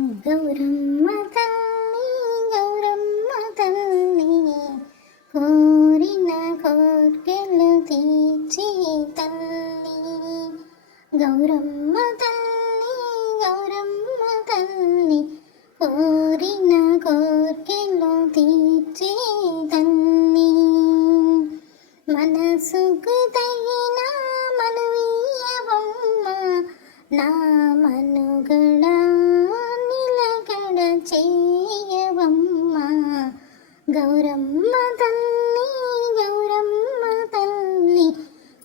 గౌరమ్మ తల్లి గౌరమ్మ తల్లి కోరిన కోర్కెలు తీర్చి తల్లి గౌరమ్మ తల్లి గౌరమ్మ తల్లి కోరిన కోర్కెలు తీర్చి తల్లి మనసుకు తగిన మనవీయవమ్మ నా మనుగడ నిలకడ చేయవమ్మ గౌరమ్మ తల్లి గౌరమ్మ తల్లి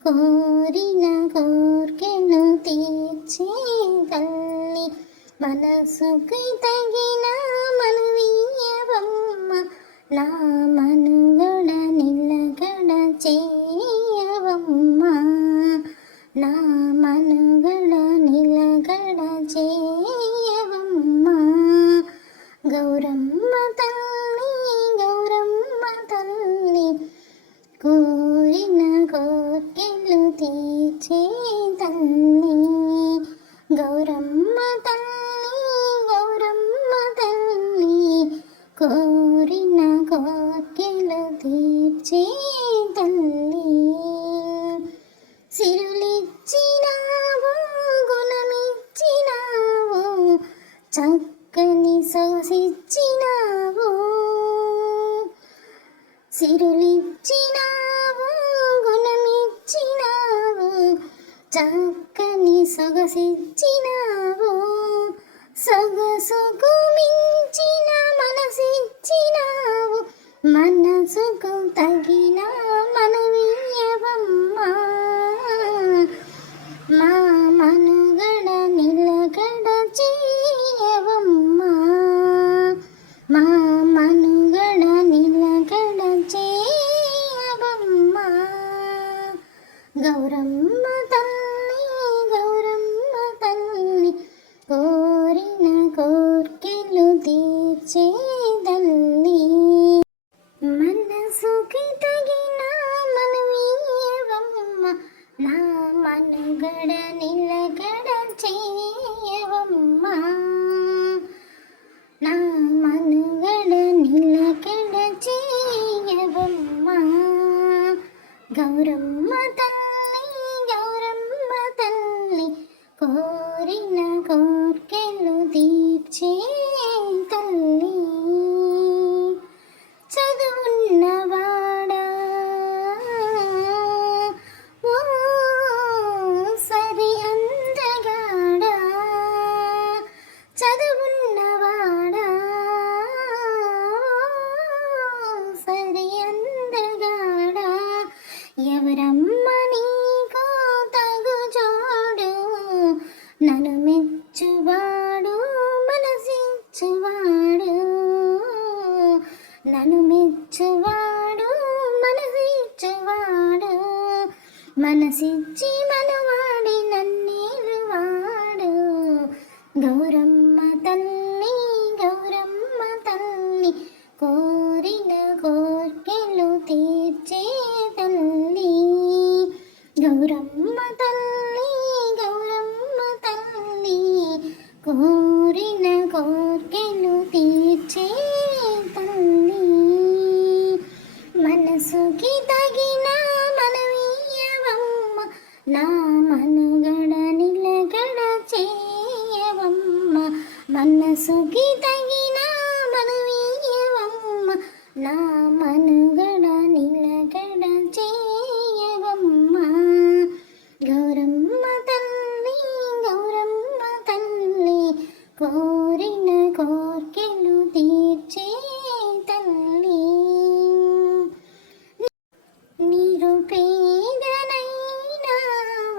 కోరిన కోర్కెలు తీర్చే తల్లి మనసుకు తగిన మనవీయవమ్మ నా మనుగడ నిలకడ చేయవమ్మ నా మనుగడ నిలకడ చేయవమ్మ గౌరమ్మ తల్లి గౌరమ్మ తల్లి కోరిన కోర్కెలు తీర్చే తల్లి గౌరమ్మ తల్లి గౌరమ్మ తల్లి కోరిన కోర్కెలు తీర్చే తల్లి సిరులిచ్చినావు గుణమిచ్చినావు చక్కని సొగసిచ్చినావు సిరులిచ్చినావు గుణమిచ్చినావు చక్కని సొగసిచ్చినావు సొగసుకు మించిన మనసిచ్చినావు మనసుకు తగిన మనవీయవమ్మ మా మనుగడ నిలకడ చేయవమ్మ మా మనుగడ నిలకడ చేయవమ్మ గౌరమ్మ తల్లి గౌరమ్మ తల్లి కోరిన కోర్కెలు తీర్చే తల్లి మనసుకి తగిన మనవీయవమ్మ నా మనుగడ నిలకడ చేయవమ్మ నా మనుగడ నిలకడ చేయవమ్మ గౌరమ్మ తల్లి గౌరమ్మ తల్లి కోరిన కోర్కెలు తీర్చే తల్లి చదువున్నవాడా ఓ సరి అందగాడా చదువున్నవాడా సరి అందగాడా ఎవరమ్మ నీకో తగు జోడు నన్ను మెచ్చువాడు మనసిచ్చువాడు నన్ను మెచ్చువాడు మనసిచ్చువాడు మనసిచ్చి మనవాడి నన్నేలువాడు గౌరమ్మ తల్లి గౌరమ్మ తల్లి కోరిన కోర్కెలు తీర్చే తల్లి గౌరమ్మ తల్లి గౌరమ్మ తల్లి కోరిన కోర్కెలు తీర్చే తల్లి మనసుకి తగిన మనవీయవమ్మ నా మనుగడ నిలకడ చేయవమ్మ మనసుకి తగిన మనవీయవమ్మ నా మనుగడ నిలకడ చేయవమ్మ గౌరమ్మ తల్లి గౌరమ్మ తల్లి కోరిన కోర్కెలు తీర్చే తల్లి నిరుపేదనైనా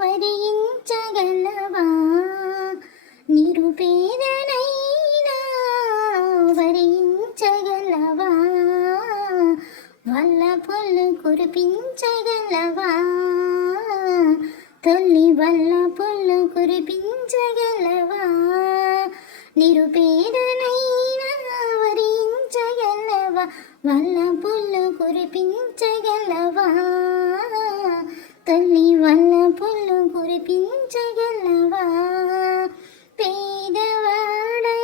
వరించగలవా నిరుపేదనైనా వరించగలవా వల్ల పొల్లు కురిపించగలవా తల్లి వల్ల పొల్లు కురిపించగలవా నిరుపేదనైనా వరించగలవా వల్ల పొల్లు కురిపించగలవా తల్లి వల్ల పొల్లు కురిపించగలవా పేదవాడై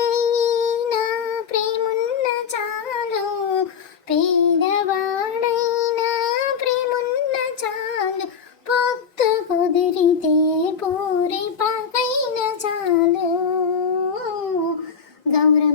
గౌరమ్మ